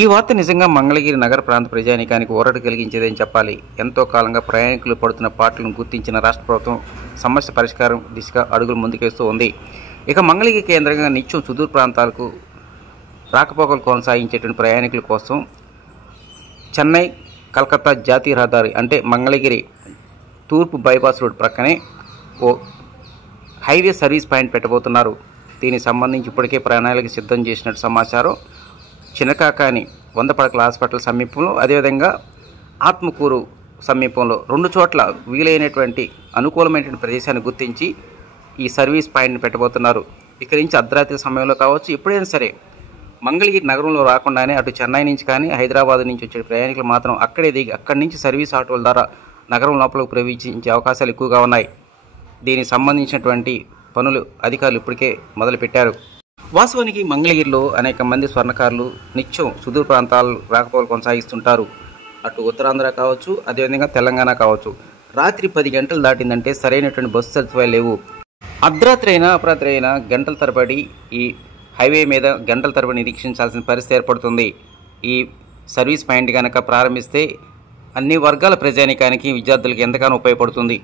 ఈ వార్త నిజంగా మంగళగిరి నగర ప్రాంత ప్రజానీకానికి ఊరట కలిగించేదని చెప్పాలి. ఎంతో కాలంగా ప్రయాణికులు పడుతున్న పాటలను గుర్తించిన రాష్ట్ర ప్రభుత్వం సమస్య పరిష్కారం దిశగా అడుగులు ముందుకేస్తూ ఉంది. ఇక మంగళగిరి కేంద్రంగా నిత్యం సుదూర ప్రాంతాలకు రాకపోకలు కొనసాగించేటువంటి ప్రయాణికుల కోసం చెన్నై కలకత్తా జాతీయ రహదారి అంటే మంగళగిరి తూర్పు బైపాస్ రోడ్ ప్రక్కనే ఓ హైవే సర్వీస్ పాయింట్ పెట్టబోతున్నారు. దీనికి సంబంధించి ఇప్పటికే ప్రణాళిక సిద్ధం చేసినట్టు సమాచారం. చిన్నకాకాని 100 పడకల హాస్పిటల్ సమీపంలో, అదేవిధంగా ఆత్మకూరు సమీపంలో 2 చోట్ల వీలైనటువంటి అనుకూలమైనటువంటి ప్రదేశాన్ని గుర్తించి ఈ సర్వీస్ పాయింట్ని పెట్టబోతున్నారు. ఇక్కడి నుంచి అర్ధరాత్రి సమయంలో కావచ్చు, ఎప్పుడైనా సరే మంగళగిరి నగరంలో రాకుండానే అటు చెన్నై నుంచి కానీ హైదరాబాద్ నుంచి వచ్చే ప్రయాణికులు మాత్రం అక్కడే దిగి అక్కడి నుంచి సర్వీస్ ఆటోల ద్వారా నగరం లోపలికి ప్రవేశించే అవకాశాలు ఎక్కువగా ఉన్నాయి. దీనికి సంబంధించినటువంటి పనులు అధికారులు ఇప్పటికే మొదలుపెట్టారు. వాస్తవానికి మంగళగిరిలో అనేక మంది స్వర్ణకారులు నిత్యం సుదూర ప్రాంతాలు రాకపోకలు కొనసాగిస్తుంటారు. అటు ఉత్తరాంధ్ర కావచ్చు, అదేవిధంగా తెలంగాణ కావచ్చు. రాత్రి 10 గంటలు దాటిందంటే సరైనటువంటి బస్సు సదుపాయాలు లేవు. అర్ధరాత్రి అయినా అపరాత్రి అయినా గంటల తరబడి ఈ హైవే మీద గంటల తరబడి నిరీక్షించాల్సిన పరిస్థితి ఏర్పడుతుంది. ఈ సర్వీస్ పాయింట్ కనుక ప్రారంభిస్తే అన్ని వర్గాల ప్రజానీకానికి, విద్యార్థులకు ఎంతగానో ఉపయోగపడుతుంది.